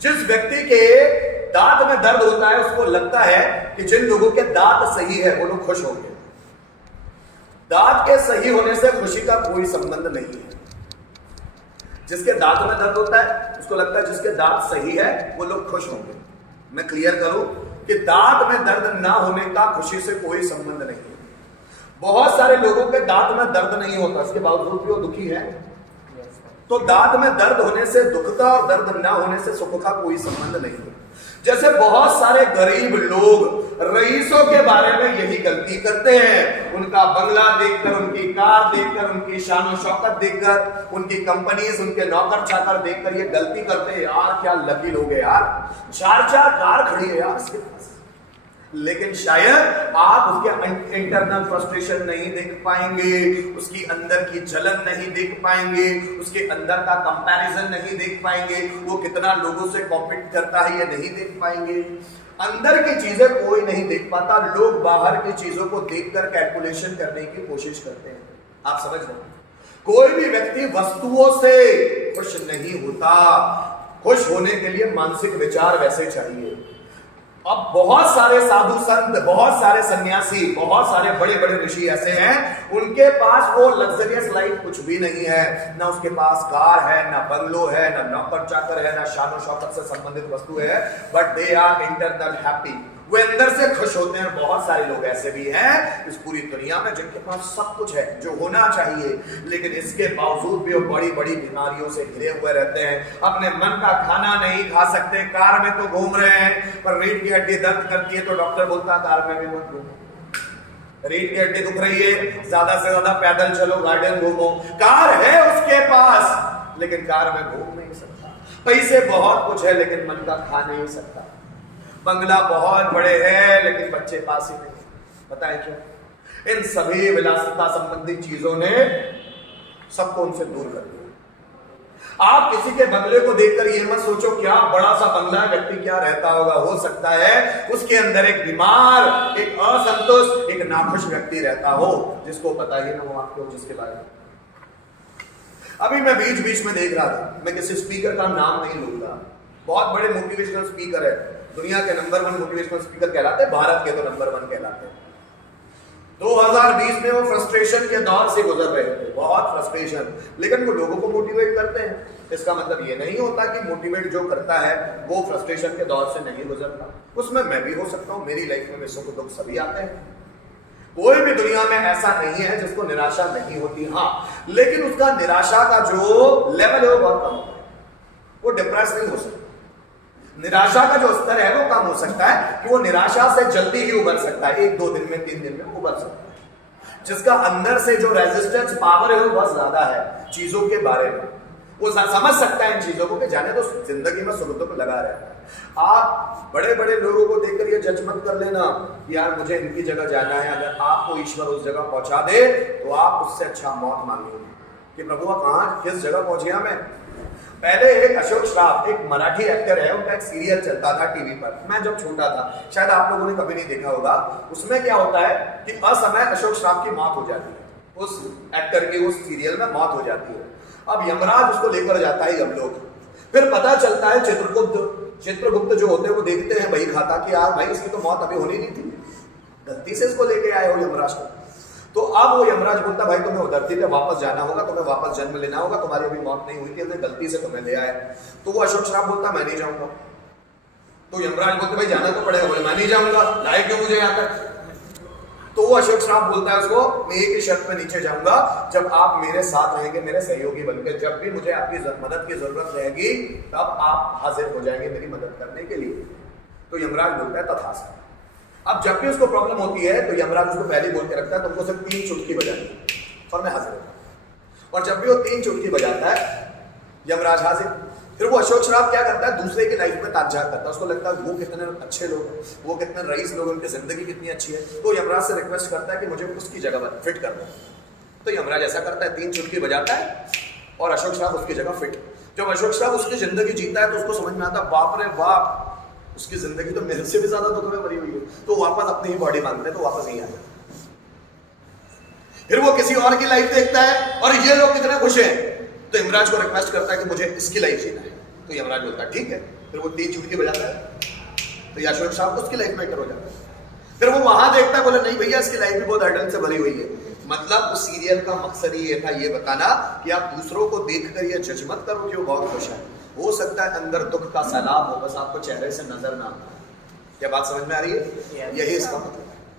जिस व्यक्ति के दांत में दर्द होता है उसको लगता है कि जिन लोगों के दांत सही है वो लोग खुश होंगे। दांत के सही होने से खुशी का कोई संबंध नहीं है। जिसके दांत में दर्द होता है उसको लगता है जिसके दांत सही है वो लोग खुश होंगे। मैं क्लियर करूं कि दांत में दर्द ना होने का खुशी से कोई संबंध नहीं है। बहुत सारे लोगों के दांत में दर्द नहीं होता, इसके बावजूद भी वो दुखी है। तो दांत में दर्द होने से दुख का और दर्द ना होने से सुख का कोई संबंध नहीं है। जैसे बहुत सारे गरीब लोग रईसों के बारे में यही गलती करते हैं, उनका बंगला देखकर, उनकी कार देखकर, उनकी शान शौकत देखकर, उनकी कंपनीज, उनके नौकर चाकर देखकर ये गलती करते हैं, यार क्या लकी लोग हैं यार, 4-4 कार खड़ी है यार इसके पास। लेकिन शायद आप उसके इंटरनल फ्रस्ट्रेशन नहीं देख पाएंगे, उसकी अंदर की जलन नहीं देख पाएंगे, उसके अंदर का कंपैरिजन नहीं देख पाएंगे, वो कितना लोगों से कॉम्पीट करता है ये नहीं देख पाएंगे। अंदर की चीजें कोई नहीं देख पाता, लोग बाहर की चीजों को देखकर कैलकुलेशन करने की कोशिश करते हैं। आप समझ रहे हैं? कोई भी व्यक्ति वस्तुओं से खुश नहीं होता। खुश होने के लिए मानसिक विचार वैसे चाहिए। अब बहुत सारे साधु संत, बहुत सारे सन्यासी, बहुत सारे बड़े बड़े ऋषि ऐसे हैं, उनके पास वो लग्जरियस लाइफ कुछ भी नहीं है। ना उसके पास कार है, ना बंगलो है, ना नौकर चाकर है, ना शान शौकत से संबंधित वस्तु है, but they are internal happy. वो अंदर से खुश होते हैं। बहुत सारे लोग ऐसे भी हैं इस पूरी दुनिया में जिनके पास सब कुछ है जो होना चाहिए, लेकिन इसके बावजूद भी वो बड़ी बड़ी बीमारियों से घिरे हुए रहते हैं। अपने मन का खाना नहीं खा सकते, कार में तो घूम रहे हैं पर रीढ़ की हड्डी दर्द करती है तो डॉक्टर बोलता है कार में भी मत घूमो। रीढ़ की हड्डी दुख रही है, ज्यादा से ज्यादा पैदल चलो, गार्डन घूमो। कार है उसके पास लेकिन कार में घूम नहीं सकता। पैसे बहुत कुछ है लेकिन मन का खा नहीं सकता। बंगला बहुत बड़े हैं लेकिन बच्चे पास ही नहीं। बताएं क्यों? इन सभी विलासिता संबंधी चीजों ने सबको उनसे दूर कर दिया। आप किसी के बंगले को देखकर ये मत सोचो क्या बड़ा सा बंगला है, व्यक्ति क्या रहता होगा। हो सकता है उसके अंदर एक बीमार, एक असंतुष्ट, एक नाखुश व्यक्ति रहता हो जिसको पता ही ना हो आपको जिसके बारे में। अभी मैं बीच बीच में देख रहा था, मैं किसी स्पीकर का नाम नहीं लूंगा, बहुत बड़े मोटिवेशनल स्पीकर है, दुनिया के नंबर 1 मोटिवेशनल स्पीकर कहलाते हैं, भारत के तो नंबर 1 कहलाते हैं। 2020 में वो फ्रस्ट्रेशन के दौर से गुजर रहे थे, बहुत फ्रस्ट्रेशन, लेकिन वो लोगों को मोटिवेट करते हैं। इसका मतलब ये नहीं होता कि मोटिवेट जो करता है वो फ्रस्ट्रेशन के दौर से नहीं गुजरता। उसमें मैं भी हो सकता हूं, मेरी लाइफ में सुख दुख सभी आते हैं। कोई भी दुनिया में ऐसा नहीं है जिसको निराशा नहीं होती। हाँ, लेकिन उसका निराशा का जो लेवल है वो बहुत कम होता है। वो डिप्रेस नहीं हो सकता। निराशा का जो स्तर है वो कम हो सकता है कि वो निराशा से जल्दी ही उबर सकता है, 1-2 दिन में, 3 दिन में उबर सकता है। जिसका अंदर से जो रेजिस्टेंस पावर है वो बहुत ज्यादा है चीजों के बारे में, वो समझ सकता है इन चीजों को कि जाने तो जिंदगी में सुख दुख लगा रहता है। आप बड़े बड़े लोगों को देखकर ये जज मत कर लेना यार मुझे इनकी जगह जाना है। अगर आपको ईश्वर उस जगह पहुंचा दे तो आप उससे अच्छा मौत मांगोगे कि प्रभु कहां किस जगह पहुंच गया मैं। पहले एक अशोक श्राफ, एक मराठी एक्टर है, उनका एक सीरियल चलता था टीवी पर, मैं जब छोटा था, शायद आप लोगों ने कभी नहीं देखा होगा। उसमें क्या होता है कि असमय अशोक श्राफ की मौत हो जाती है, उस एक्टर की उस सीरियल में मौत हो जाती है। अब यमराज उसको लेकर जाता है यमलोक। फिर पता चलता है चित्रगुप्त जो होते हैं वो देखते हैं बही खाता कि यार भाई इसकी तो मौत अभी होनी नहीं थी, गलती से इसको लेके आए हो यमराज को। तो अब वो यमराज बोलता भाई तुम्हें वो धरती पे वापस जाना होगा, तुम्हें वापस जन्म लेना होगा, तुम्हारी अभी मौत नहीं हुई थी, गलती से तुम्हें ले आए। तो वो अशोक श्राफ बोलता मैं नहीं जाऊंगा। तो यमराज बोलते भाई जाना तो पड़ेगा, बोले मैं नहीं जाऊंगा, लाए क्यों मुझे यहाँ तक। तो वो अशोक श्राफ बोलता है उसको मैं एक ही शर्त पे नीचे जाऊंगा, जब आप मेरे साथ रहेंगे, मेरे सहयोगी बनकर, जब भी मुझे आपकी मदद की जरूरत रहेगी तब आप हाजिर हो जाएंगे मेरी मदद करने के लिए। तो यमराज बोलता है तथास्तु। अब जब भी उसको प्रॉब्लम होती है तो यमराज उसको पहले बोल के रखता है तुमको सिर्फ 3 चुटकी बजानी और मैं हाजिर हूं। और जब भी वो 3 चुटकी बजाता है यमराज हाजिर। फिर वो अशोक श्राफ क्या करता है, दूसरे की लाइफ में ताज्जा करता है। उसको लगता है वो कितने अच्छे लोग हैं, वो कितने रईस लोग, उनकी जिंदगी कितनी अच्छी है। तो यमराज से रिक्वेस्ट करता है कि मुझे उसकी जगह फिट कर दो। तो यमराज ऐसा करता है, 3 चुटकी बजाता है और अशोक श्राफ उसकी जगह फिट। जब अशोक श्राफ उसकी जिंदगी जीता है तो उसको समझ में आता है बाप रे बाप उसकी जिंदगी तो मेरे से भी ज्यादा दुख में भरी हुई है। तो वापस अपनी ही बॉडी मांगते हैं, तो वापस नहीं आते। फिर वो किसी और की लाइफ देखता है और ये लोग कितने खुश हैं, तो यमराज को रिक्वेस्ट करता है कि मुझे इसकी लाइफ जीना है। तो यमराज बोलता है ठीक है, फिर वो 3 चुटकी बजाता है तो यशवंत साहब उसकी लाइफ में एंटर हो जाता है। फिर वो वहां देखता है, बोले नहीं भैया इसकी लाइफ भी बहुत हर्डल से भरी हुई है। मतलब उस सीरियल का मकसद ही ये था, ये बताना कि आप दूसरों को देखकर ये जज मत करो कि वो बहुत खुश है, हो सकता है अंदर दुख का सैलाब हो, बस आपको चेहरे से नजर ना आता। क्या बात समझ में आ रही है? यही इसका मतलब।